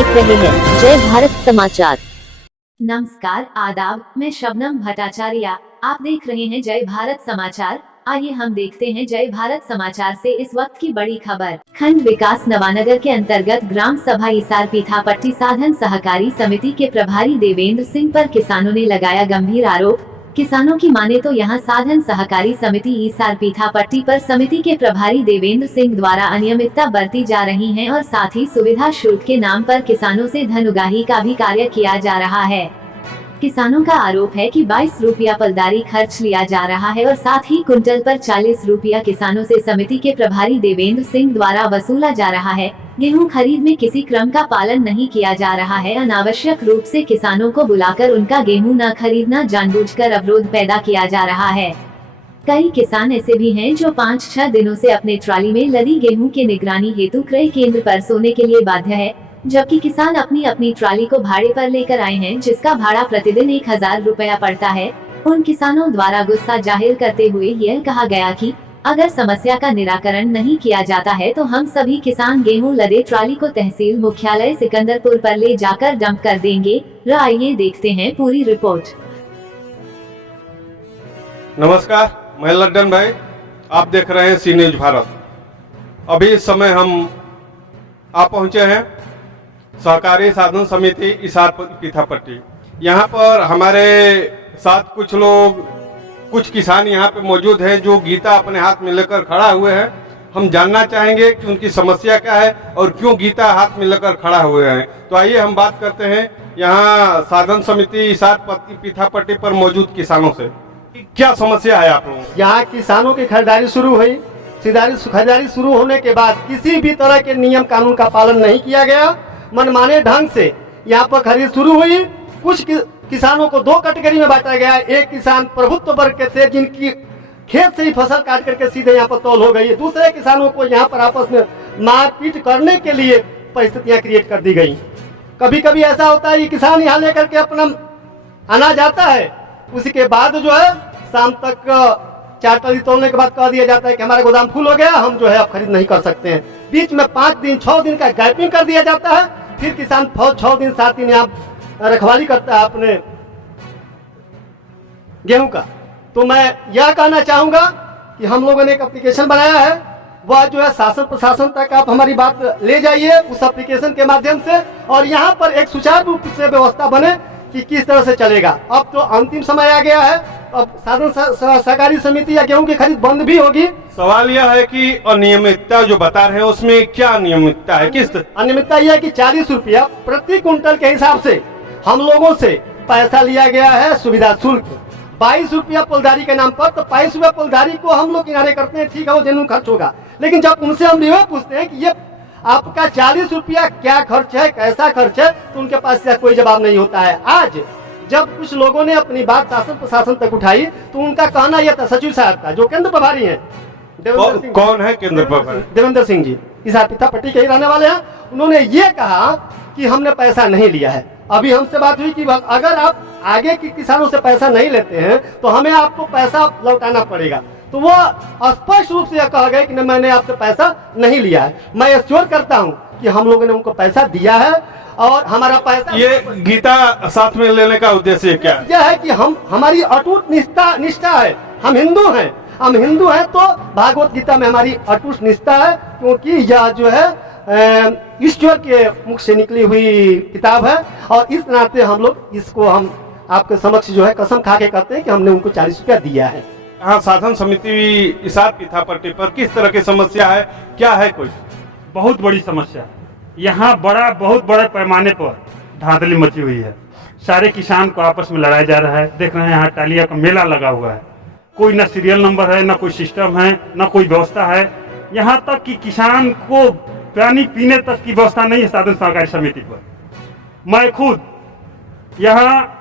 देख रहे हैं जय भारत समाचार। नमस्कार, आदाब। मैं शबनम भट्टाचार्य। आप देख रहे हैं जय भारत समाचार। आइए हम देखते हैं जय भारत समाचार से इस वक्त की बड़ी खबर। खंड विकास नवानगर के अंतर्गत ग्राम सभा इसार पीठापट्टी साधन सहकारी समिति के प्रभारी देवेंद्र सिंह पर किसानों ने लगाया गंभीर आरोप। किसानों की माने तो यहां साधन सहकारी समिति इसार पीठापट्टी पर समिति के प्रभारी देवेंद्र सिंह द्वारा अनियमितता बरती जा रही है और साथ ही सुविधा शुल्क के नाम पर किसानों से धन उगाही का भी कार्य किया जा रहा है। किसानों का आरोप है कि 22 रुपया पलदारी खर्च लिया जा रहा है और साथ ही कुंटल पर 40 रुपया किसानों से समिति के प्रभारी देवेंद्र सिंह द्वारा वसूला जा रहा है। गेहूं खरीद में किसी क्रम का पालन नहीं किया जा रहा है। अनावश्यक रूप से किसानों को बुलाकर उनका गेहूं न खरीदना जानबूझकर अवरोध पैदा किया जा रहा है। कई किसान ऐसे भी हैं जो 5-6 दिनों से अपने ट्राली में लदी गेहूं के निगरानी हेतु क्रय केंद्र पर सोने के लिए बाध्य है, जबकि किसान अपनी अपनी ट्राली को भाड़े पर लेकर आए हैं, जिसका भाड़ा प्रतिदिन 1000 रुपया पड़ता है। उन किसानों द्वारा गुस्सा जाहिर करते हुए यह कहा गया कि अगर समस्या का निराकरण नहीं किया जाता है तो हम सभी किसान गेहूं लदे ट्राली को तहसील मुख्यालय सिकंदरपुर पर ले जाकर डंप कर देंगे। आइए देखते हैं पूरी रिपोर्ट। नमस्कार, मैं लड्डन भाई, आप देख रहे हैं सी न्यूज भारत। अभी इस समय हम आप पहुंचे हैं सहकारी साधन समिति इसार पीठापट्टी। यहाँ पर हमारे साथ कुछ किसान यहाँ पे मौजूद हैं जो गीता अपने हाथ में लेकर खड़ा हुए हैं। हम जानना चाहेंगे कि उनकी समस्या क्या है और क्यों गीता हाथ में लेकर खड़ा हुए हैं। तो आइए हम बात करते हैं यहाँ साधन समिति इसार पीठापट्टी पर मौजूद किसानों से। क्या समस्या है आप लोगों की? यहाँ किसानों की खरीदारी शुरू हुई। खरीदारी शुरू होने के बाद किसी भी तरह के नियम कानून का पालन नहीं किया गया। मनमाने ढंग से यहाँ पर खरीद शुरू हुई। कुछ किसानों को 2 कैटेगरी में बांटा गया। एक किसान प्रभुत्व वर्ग के थे जिनकी खेत से ही फसल काट करके सीधे यहाँ पर तौल हो गई। दूसरे किसानों को यहाँ पर आपस में मारपीट करने के लिए परिस्थितियाँ क्रिएट कर दी गई। कभी कभी ऐसा होता है कि किसान यहाँ लेकर के अपना अनाज आता है, उसी के बाद जो है शाम तक 4 ट्राली तोलने के बाद कह दिया जाता है कि हमारा गोदाम फुल हो गया, हम जो है अब खरीद नहीं कर सकते हैं। बीच में 5 दिन 6 दिन का गैपिंग कर दिया जाता है। फिर किसान 6 दिन 7 दिन यहाँ रखवाली करता है अपने गेहूं का। तो मैं यह कहना चाहूंगा कि हम लोगों ने एक एप्लीकेशन बनाया है, वह जो है शासन प्रशासन तक आप हमारी बात ले जाइए उस एप्लीकेशन के माध्यम से, और यहाँ पर एक सुचारू रूप से व्यवस्था बने कि किस तरह से चलेगा। अब तो अंतिम समय आ गया है, अब साधन सहकारी समिति या गेहूं की खरीद बंद भी होगी। सवाल यह है कि अनियमितता जो बता रहे हैं उसमें क्या अनियमितता है? किस अनियमितता यह है कि 40 रुपया प्रति कुंटल के हिसाब से हम लोगों से पैसा लिया गया है सुविधा शुल्क। 22 रुपया पलदारी के नाम पर, तो 22 रुपया पलदारी को हम लोग किनारे करते हैं, ठीक है, वो जेन्युइन खर्च होगा। लेकिन जब उनसे हम ये पूछते हैं कि ये आपका 40 रुपया क्या खर्च है, कैसा खर्च है, तो उनके पास कोई जवाब नहीं होता है। आज जब कुछ लोगों ने अपनी बात शासन प्रशासन तक उठाई तो उनका कहना यह था, सचिव साहब का जो केंद्र प्रभारी है, कौन है केंद्र प्रभारी? देवेंद्र सिंह जी, इसार पीठापट्टी के ही रहने वाले हैं। उन्होंने ये कहा कि हमने पैसा नहीं लिया है। अभी हमसे बात हुई कि अगर आप आगे के किसानों से पैसा नहीं लेते हैं तो हमें आपको पैसा लौटाना पड़ेगा। तो वो स्पष्ट रूप से यह कहा गया कि मैंने आपसे पैसा नहीं लिया है। मैं एश्योर करता हूं कि हम लोगों ने उनको पैसा दिया है और हमारा पैसा। ये गीता साथ में लेने का उद्देश्य क्या है? यह है कि हमारी अटूट निष्ठा है। हम हिंदू हैं तो भागवत गीता में हमारी अटूट निष्ठा है, क्योंकि यह जो है ईश्वर के मुख से निकली हुई किताब है। और इस नाते हम लोग इसको हम आपके समक्ष जो है कसम खा के कहते हैं कि हमने उनको 40 रुपया दिया है। हाँ, साधन समिति इसार पीठापट्टी पर किस तरह की समस्या है, क्या है? कोई बहुत बड़ी समस्या यहाँ बहुत बड़े पैमाने पर धांधली मची हुई है। सारे किसान को आपस में लड़ाया जा रहा है। देख रहे हैं यहाँ टालिया का मेला लगा हुआ है, कोई ना सीरियल नंबर है, ना कोई सिस्टम है, ना कोई व्यवस्था है। यहाँ तक कि किसान को पानी पीने तक की व्यवस्था नहीं है साधन सहकारी समिति पर। मैं खुद यहाँ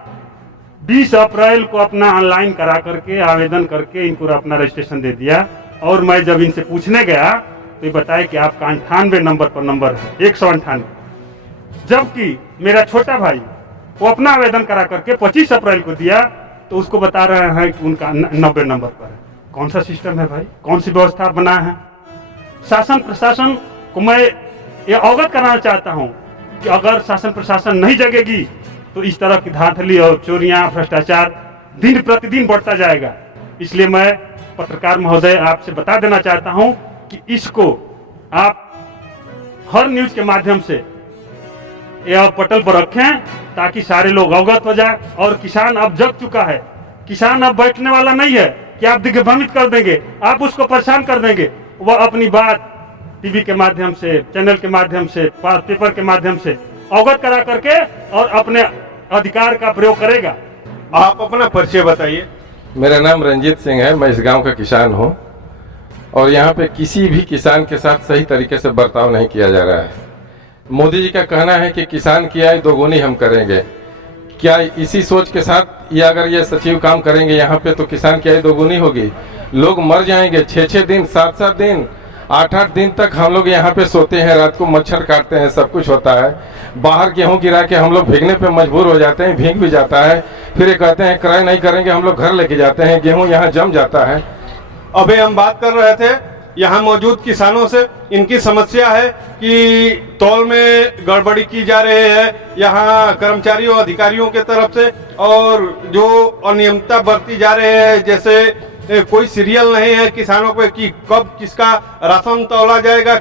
20 अप्रैल को अपना ऑनलाइन करा करके आवेदन करके इनको अपना रजिस्ट्रेशन दे दिया, और मैं जब इनसे पूछने गया तो ये बताया कि आपका 98 नंबर पर नंबर है, 198। जबकि मेरा छोटा भाई वो अपना आवेदन करा करके 25 अप्रैल को दिया तो उसको बता रहे हैं कि उनका 90 नंबर पर है। कौन सा सिस्टम है भाई? कौन सी व्यवस्था बना है? शासन प्रशासन को मैं ये अवगत कराना चाहता हूँ कि अगर शासन प्रशासन नहीं जगेगी तो इस तरह की धांधली और चोरियां, भ्रष्टाचार दिन प्रतिदिन बढ़ता जाएगा। इसलिए मैं पत्रकार महोदय आपसे बता देना चाहता हूं कि इसको आप हर न्यूज के माध्यम से यह पटल पर रखें ताकि सारे लोग अवगत हो जाए। और किसान अब जग चुका है, किसान अब बैठने वाला नहीं है कि आप दिग्भ्रमित कर देंगे, आप उसको परेशान कर देंगे। वह अपनी बात टीवी के माध्यम से, चैनल के माध्यम से, पेपर के माध्यम से अवगत करा करके और अपने अधिकार का प्रयोग करेगा। आप अपना परिचय बताइए। मेरा नाम रंजीत सिंह है, मैं इस गांव का किसान हूं और यहाँ पे किसी भी किसान के साथ सही तरीके से बर्ताव नहीं किया जा रहा है। मोदी जी का कहना है कि किसान की आय दोगुनी हम करेंगे। क्या इसी सोच के साथ या अगर ये सचिव काम करेंगे यहाँ पे तो किसान की आय दोगुनी होगी? लोग मर जाएंगे 6-6 दिन, 7-7 दिन, 8-8 दिन तक हम लोग यहाँ पे सोते हैं, रात को मच्छर काटते हैं, सब कुछ होता है। बाहर गेहूं गिरा के हम लोग भीगने पे मजबूर हो जाते हैं, भीग भी जाता है। फिर ये कहते हैं क्रय नहीं करेंगे, हम लोग घर लेके जाते हैं, गेहूं यहाँ जम जाता है। अभी हम बात कर रहे थे यहाँ मौजूद किसानों से। इनकी समस्या है कि तौल में गड़बड़ी की जा रही है यहाँ कर्मचारियों अधिकारियों के तरफ से, और जो अनियमितता बरती जा रही है, जैसे कोई सीरियल नहीं है किसानों पे कि कब किसका राशन तौला जाएगा,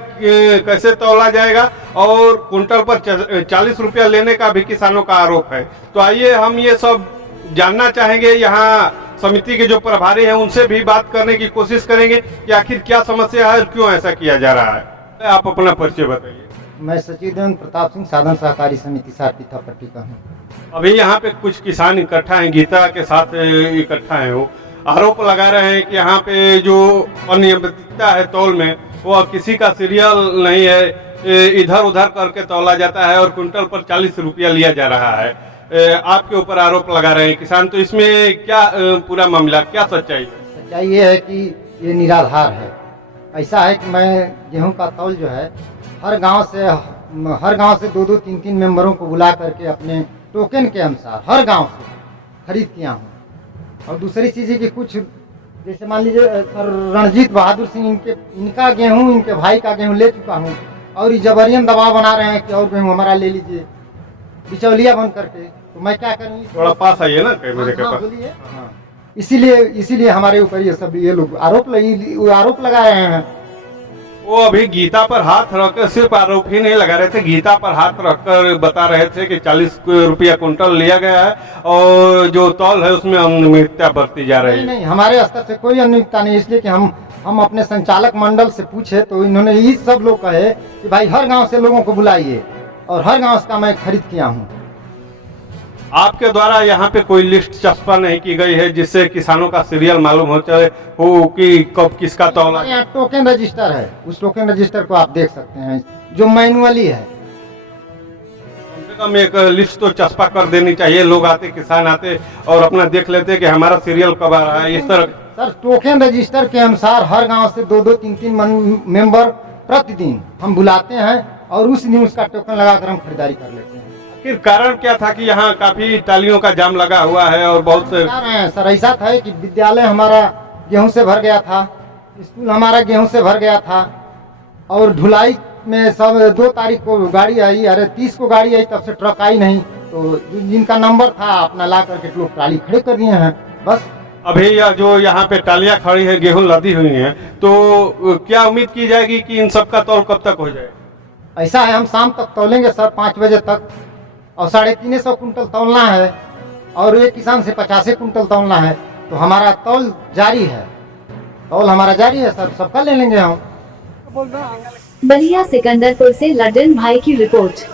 कैसे तौला जाएगा, और कुंटल पर 40 रुपया लेने का भी किसानों का आरोप है। तो आइए हम ये सब जानना चाहेंगे, यहाँ समिति के जो प्रभारी हैं उनसे भी बात करने की कोशिश करेंगे कि आखिर क्या समस्या है और क्यों ऐसा किया जा रहा है। आप अपना परिचय बताइए। मैं सचिव देवेंद्र प्रताप सिंह, साधन सहकारी समिति सारपीता पट्टी का हूँ। अभी यहाँ पे कुछ किसान इकट्ठा हैं, गीता के साथ इकट्ठा हैं, वो आरोप लगा रहे हैं कि यहाँ पे जो अनियमितता है तौल में, वो किसी का सीरियल नहीं है, इधर उधर करके तौला जाता है और कुंटल पर 40 रुपया लिया जा रहा है। आपके ऊपर आरोप लगा रहे हैं किसान, तो इसमें क्या पूरा मामला, क्या सच्चाई? सच्चाई ये है कि ये निराधार है। ऐसा है कि मैं गेहूं का तौल जो है हर गांव से 2-2, 3-3 मेंबरों को बुला करके अपने टोकन के अनुसार हर गांव से खरीद किया हूँ। और दूसरी चीज़ है कि कुछ जैसे मान लीजिए सर रणजीत बहादुर सिंह, इनका गेहूँ, इनके भाई का गेहूँ ले चुका हूँ, और ये जबरियन दबाव बना रहे हैं कि और गेहूँ हमारा ले लीजिए, बिचौलिया बन करके। तो मैं क्या करूँ? थोड़ा पास आइए ना कैमरे के पास। बोलिए। हाँ, इसीलिए हमारे ऊपर ये लोग आरोप लगा रहे हैं। वो अभी गीता पर हाथ रखकर सिर्फ आरोप ही नहीं लगा रहे थे, गीता पर हाथ रखकर बता रहे थे कि 40 रुपया कुंटल लिया गया है और जो तौल है उसमें अनियमितता बरती जा रही है। नहीं, हमारे स्तर से कोई अनियमितता नहीं। इसलिए कि हम अपने संचालक मंडल से पूछे तो इन्होंने यही सब लोग कहे कि भाई हर गांव से लोगों को बुलाइए, और हर गांव का मैं खरीद किया हूँ। आपके द्वारा यहाँ पे कोई लिस्ट चस्पा नहीं की गई है जिससे किसानों का सीरियल मालूम हो कि कब किसका तौला? यहाँ टोकन रजिस्टर है, उस टोकन रजिस्टर को आप देख सकते हैं जो मैनुअली है। कम से कम एक लिस्ट तो चस्पा कर देनी चाहिए, लोग आते, किसान आते और अपना देख लेते कि हमारा सीरियल कब आ रहा है। इस तरह सर टोकन रजिस्टर के अनुसार हर गाँव से 2-2, 3-3 मेंबर प्रतिदिन हम बुलाते हैं और उस दिन उसका टोकन लगाकर हम खरीदारी कर लेते हैं। आखिर कारण क्या था कि यहाँ काफी टालियों का जाम लगा हुआ है और बहुत सर ऐसा था कि विद्यालय हमारा गेहूं से भर गया था, स्कूल हमारा गेहूं से भर गया था, और ढुलाई में सब 2 तारीख को गाड़ी आई, अरे 30 को गाड़ी आई, तब से ट्रक आई नहीं। तो जिनका नंबर था अपना ला करके लोग ट्राली खड़े कर दिए हैं बस। अभी जो यहाँ पे टालियां खड़ी है, गेहूं लदी हुई है, तो क्या उम्मीद की जाएगी कि इन सब का तौल कब तक हो जाए? ऐसा है, हम शाम तक तौलेंगे सर 5 बजे तक, और 350 कुंटल तौलना है, और एक किसान से 50 कुंटल तौलना है। तो हमारा तौल जारी है, सर, सबका ले लेंगे हम। बलिया सिकंदरपुर से लड्डन भाई की रिपोर्ट।